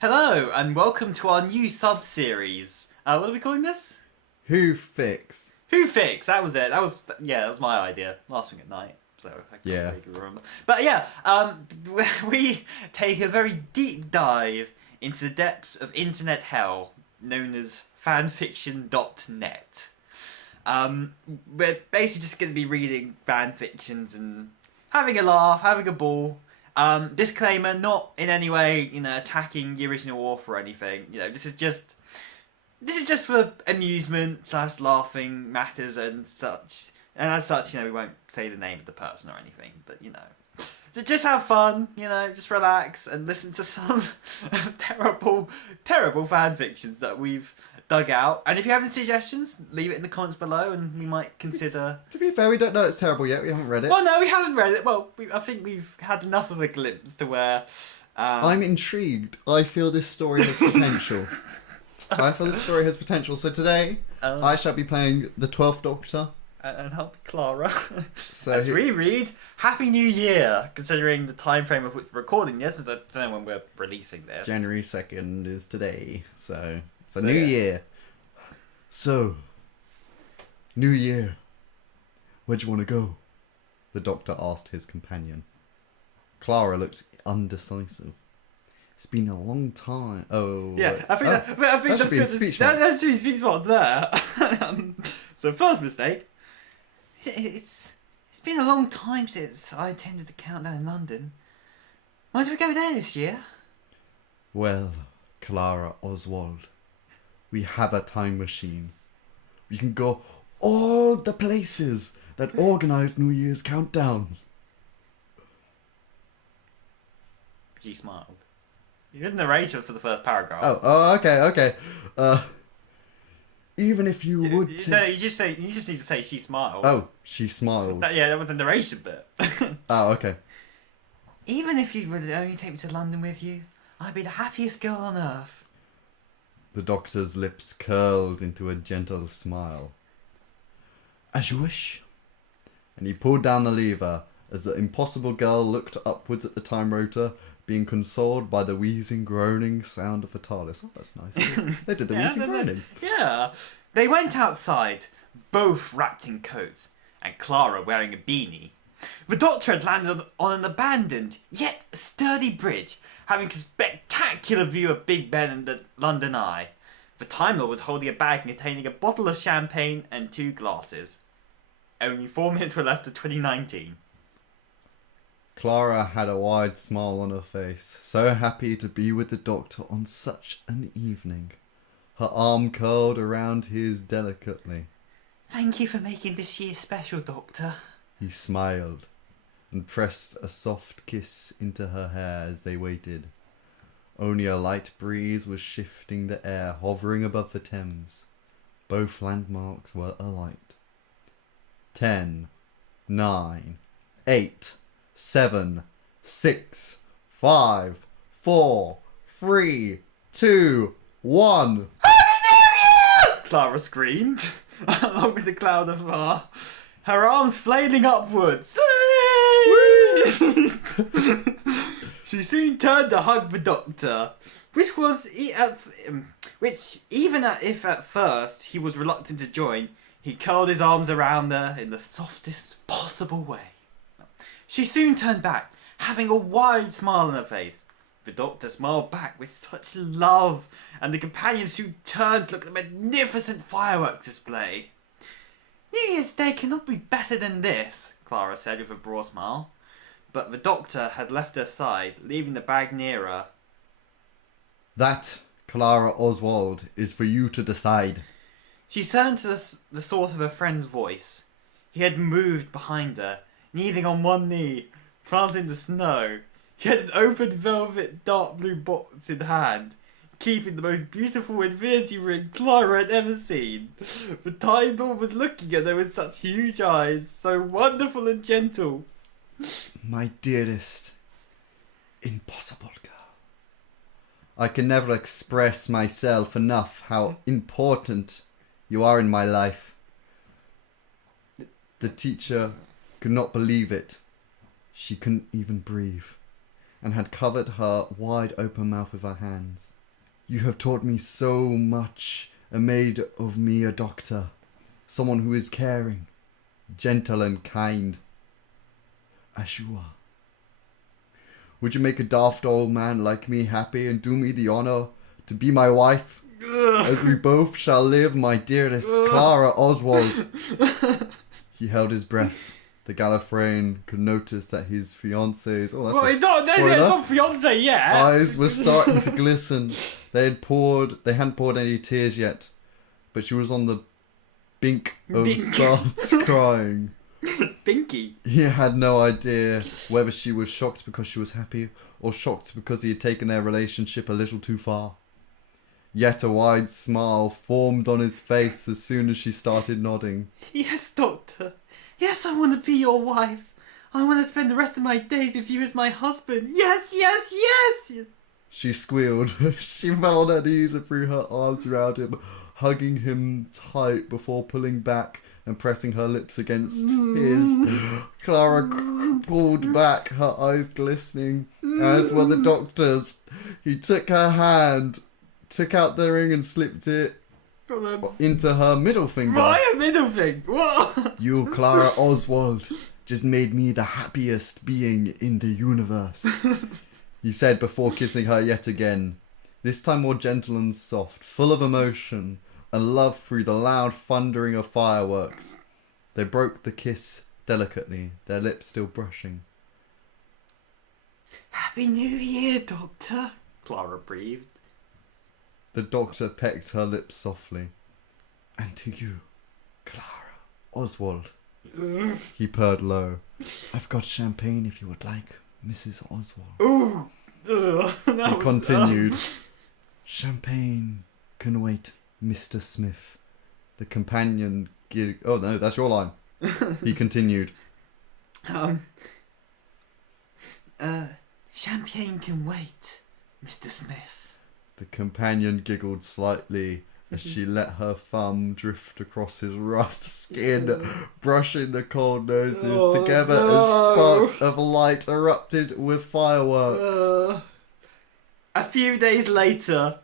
Hello, and welcome to our new sub-series. What are we calling this? Who Fics? Who Fics? That was it. That was my idea. Last week at night, so I can't really remember. But yeah, we take a very deep dive into the depths of internet hell, known as fanfiction.net. We're basically just going to be reading fanfictions and having a laugh, having a ball. Disclaimer, not in any way, attacking the original author or anything. This is just for amusement / laughing matters and such. And as such, we won't say the name of the person or anything, but just have fun, just relax and listen to some terrible fanfictions that we've dug out. And if you have any suggestions, leave it in the comments below and we might consider... To be fair, we don't know it's terrible yet. We haven't read it. Well, no, we haven't read it. Well, I think we've had enough of a glimpse to where... I'm intrigued. I feel this story has potential. So today, I shall be playing the 12th Doctor. And help Clara. So as we read Happy New Year, considering the time frame of which we're recording this. I don't know when we're releasing this. January 2nd is today, so it's a new year. So, New Year, where'd you want to go? The Doctor asked his companion. Clara looked undecisive. It's been a long time. Oh, yeah. I think that should be in speech marks. That's two speech marks there. So first mistake. It's been a long time since I attended the countdown in London. Why do we go there this year? Well, Clara Oswald, we have a time machine. We can go all the places that organise New Year's countdowns. She smiled. You didn't narrate it for the first paragraph. Okay. Even if you would... No, you just need to say she smiled. Oh, she smiled. That was the narration bit. Oh, okay. Even if you would only take me to London with you, I'd be the happiest girl on earth. The Doctor's lips curled into a gentle smile. As you wish. And he pulled down the lever as the impossible girl looked upwards at the time rotor, being consoled by the wheezing, groaning sound of a TARDIS. Oh, that's nice. They did the wheezing, groaning. Yeah. They went outside, both wrapped in coats, and Clara wearing a beanie. The Doctor had landed on an abandoned, yet sturdy bridge, having a spectacular view of Big Ben and the London Eye. The Time Lord was holding a bag containing a bottle of champagne and 2 glasses. Only 4 minutes were left of 2019. Clara had a wide smile on her face, so happy to be with the Doctor on such an evening. Her arm curled around his delicately. Thank you for making this year special, Doctor. He smiled and pressed a soft kiss into her hair as they waited. Only a light breeze was shifting the air, hovering above the Thames. Both landmarks were alight. 10, 9, 8... 7, 6, 5, 4, 3, 2, 1. Happy New Year! Clara screamed, along with the cloud of her arms flailing upwards. She soon turned to hug the Doctor, which even if at first he was reluctant to join, he curled his arms around her in the softest possible way. She soon turned back, having a wide smile on her face. The Doctor smiled back with such love, and the companions soon turned to look at the magnificent fireworks display. New Year's Day cannot be better than this, Clara said with a broad smile. But the Doctor had left her side, leaving the bag near her. That, Clara Oswald, is for you to decide. She turned to the source of her friend's voice. He had moved behind her, kneeling on one knee, planted in the snow. He had an open velvet dark blue box in hand, keeping the most beautiful infinity ring Clara had ever seen. The Time Lord was looking at her with such huge eyes, so wonderful and gentle. My dearest, impossible girl. I can never express myself enough how important you are in my life. The teacher could not believe it. She couldn't even breathe. and had covered her wide open mouth with her hands. "You have taught me so much and made of me a doctor, someone who is caring, gentle and kind, as you are. Would you make a daft old man like me happy and do me the honour to be my wife, as we both shall live, my dearest Clara Oswald?" He held his breath. The Gallifreyan could notice that his fiance's it's not fiance yet. eyes were starting to glisten. They hadn't poured any tears yet, but she was on the brink of starts crying. Binky. He had no idea whether she was shocked because she was happy or shocked because he had taken their relationship a little too far. Yet a wide smile formed on his face as soon as she started nodding. "Yes, Doctor. Yes, I want to be your wife. I want to spend the rest of my days with you as my husband. Yes, yes, yes!" She squealed. She fell on her knees and threw her arms around him, hugging him tight before pulling back and pressing her lips against his. Clara pulled back, her eyes glistening, as were the Doctor's. He took her hand, took out the ring and slipped it into her middle finger. Why a middle finger? What? "You, Clara Oswald, just made me the happiest being in the universe," he said before kissing her yet again, this time more gentle and soft, full of emotion and love through the loud thundering of fireworks. They broke the kiss delicately, their lips still brushing. "Happy New Year, Doctor," Clara breathed. The Doctor pecked her lips softly. "And to you, Clara Oswald," he purred low. "I've got champagne if you would like, Mrs. Oswald." Ooh. He continued. "Champagne can wait, Mr. Smith." The companion oh no, that's your line. He continued. Champagne can wait, Mr. Smith." The companion giggled slightly as she let her thumb drift across his rough skin, brushing the cold noses together as sparks of light erupted with fireworks. A few days later,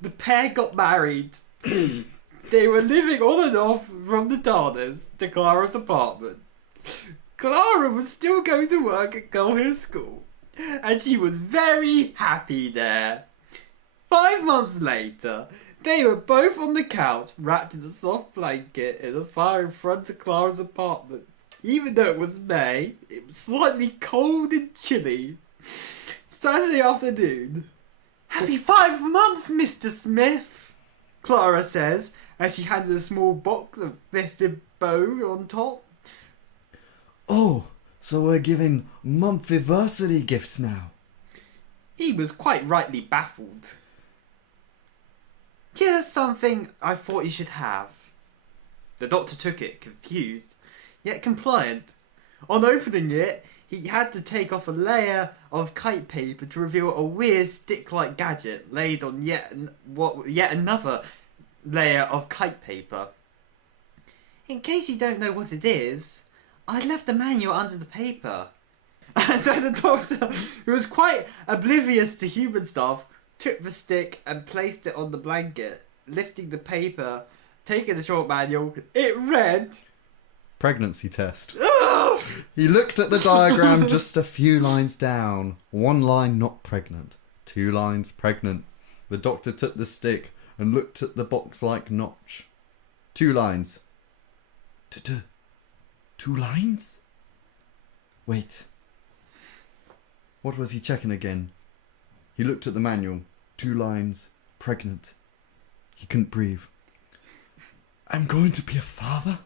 the pair got married. They were living on and off from the TARDIS to Clara's apartment. Clara was still going to work at Girl Hill School, and she was very happy there. 5 months later, they were both on the couch, wrapped in a soft blanket in the fire in front of Clara's apartment. Even though it was May, it was slightly cold and chilly. Saturday afternoon. "Happy 5 months, Mr. Smith," Clara says, as she handed a small box of festive bow on top. "Oh, so we're giving month-iversary gifts now." He was quite rightly baffled. "Here's something I thought you should have." The Doctor took it, confused, yet compliant. On opening it, he had to take off a layer of kite paper to reveal a weird stick-like gadget laid on yet another layer of kite paper. "In case you don't know what it is, I left the manual under the paper." And so the Doctor, who was quite oblivious to human stuff, took the stick and placed it on the blanket, lifting the paper, taking the short manual. It read, "Pregnancy test." He looked at the diagram just a few lines down. 1 line not pregnant, 2 lines pregnant. The Doctor took the stick and looked at the box-like notch. 2 lines. 2 lines? Wait. What was he checking again? He looked at the manual. 2 lines, pregnant. He couldn't breathe. "I'm going to be a father?"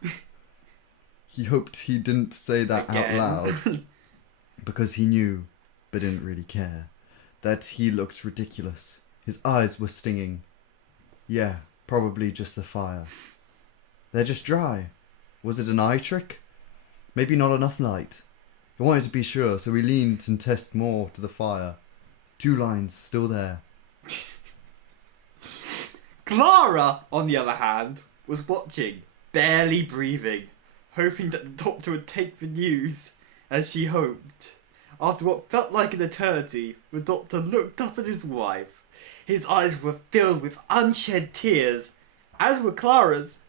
He hoped he didn't say that out loud, because he knew, but didn't really care, that he looked ridiculous. His eyes were stinging. Yeah, probably just the fire. They're just dry. Was it an eye trick? Maybe not enough light. He wanted to be sure, so he leaned and tested more to the fire. 2 lines still there. Clara, on the other hand, was watching, barely breathing, hoping that the Doctor would take the news, as she hoped. After what felt like an eternity, the Doctor looked up at his wife. His eyes were filled with unshed tears, as were Clara's.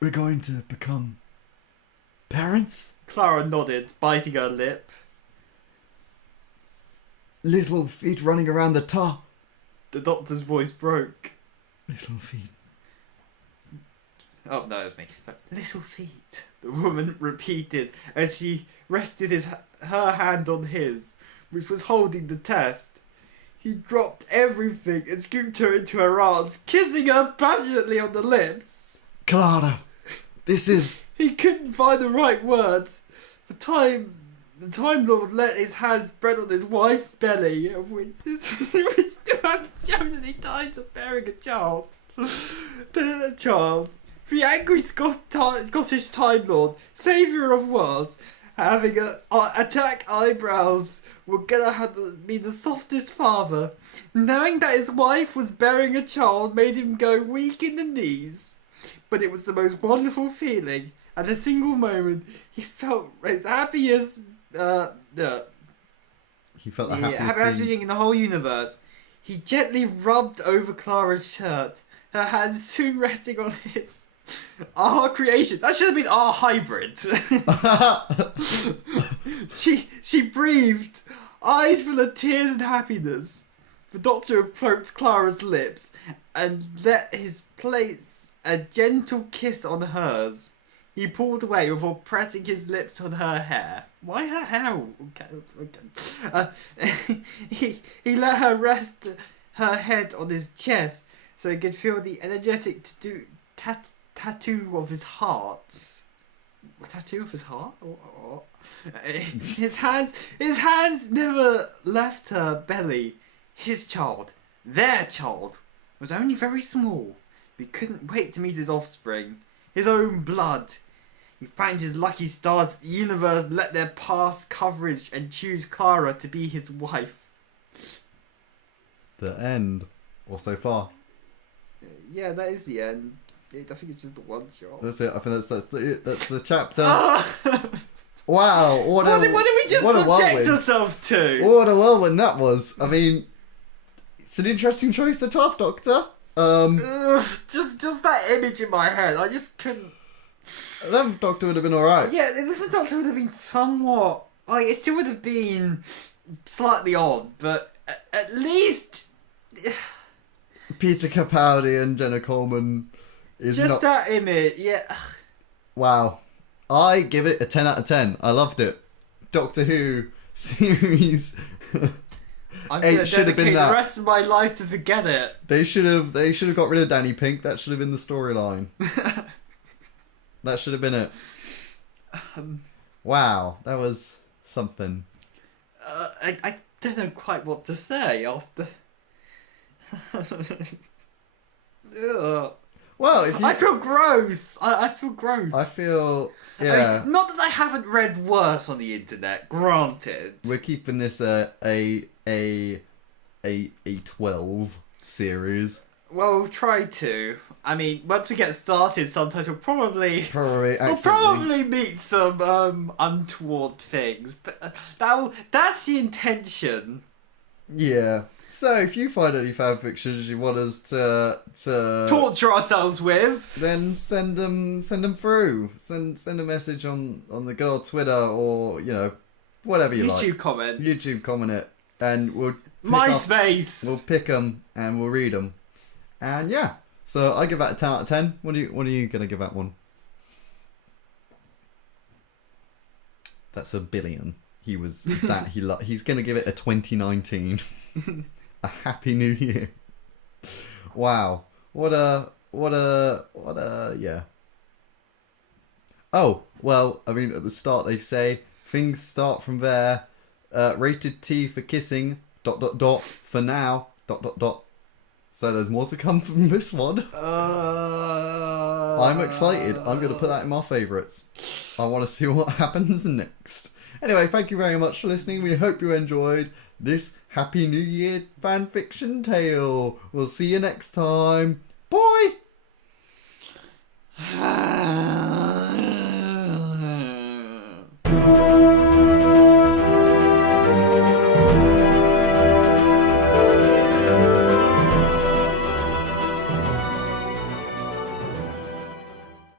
We're going to become parents? Clara nodded, biting her lip. Little feet running around the top. The Doctor's voice broke. Little feet. Oh, no, it was me. Little feet, the woman repeated as she rested her hand on his, which was holding the test. He dropped everything and scooped her into her arms, kissing her passionately on the lips. Clara, this is... He couldn't find the right words. The Time Lord let his hand spread on his wife's belly, of which still hadn't shown any signs of bearing a child. The angry Scottish Time Lord, saviour of worlds, having attack eyebrows, were gonna have to be the softest father. Knowing that his wife was bearing a child made him go weak in the knees. But it was the most wonderful feeling. At a single moment, he felt as happy as... He felt the happiest thing in the whole universe. He gently rubbed over Clara's shirt, her hands soon resting on his. Our creation. That should have been our hybrid. She breathed, eyes full of tears and happiness. The Doctor approached Clara's lips and let his place a gentle kiss on hers. He pulled away before pressing his lips on her hair. Why her hair? Okay. He let her rest her head on his chest so he could feel the energetic tattoo of his heart. Tattoo of his heart? His hands never left her belly. His child, their child, was only very small. He couldn't wait to meet his offspring, his own blood. He thanked his lucky stars that the universe let their past coverage and choose Clara to be his wife. The end. Or so far. Yeah, that is the end. I think it's just the one shot. That's it. I think that's the chapter. Wow. What did we just subject ourselves to? What a whirlwind that was. I mean, it's an interesting choice, the 12th Doctor. Just that image in my head. I just couldn't. The 11th Doctor would have been alright. Yeah, the 11th Doctor would have been somewhat... Like, it still would have been slightly odd, but at least... Peter Capaldi and Jenna Coleman is just not... that image, yeah. Wow. I give it a 10 out of 10. I loved it. Doctor Who series... I'm going to dedicate the rest of my life to forget it. They should have got rid of Danny Pink. That should have been the storyline. That should have been it. Wow, that was something. I don't know quite what to say after. Well, if you... I feel gross. I feel gross. I feel... Yeah. I mean, not that I haven't read worse on the internet. Granted. We're keeping this a 12 series. Well, we'll try to. I mean, once we get started, sometimes we'll probably meet some untoward things, but that's the intention. Yeah. So, if you find any fanfictions you want us to torture ourselves with, then send them through. Send a message on the good old Twitter or whatever you like. YouTube comment it, and we'll MySpace. We'll pick them and we'll read them. And yeah, so I give that a 10 out of 10. What are you gonna give that one? That's a billion. He's gonna give it a 2019. A happy new year. Wow. What a yeah. Oh, well, I mean at the start they say things start from there. Rated T for kissing. ... For now. ... So there's more to come from this one. I'm excited. I'm going to put that in my favourites. I want to see what happens next. Anyway, thank you very much for listening. We hope you enjoyed this Happy New Year fanfiction tale. We'll see you next time. Bye!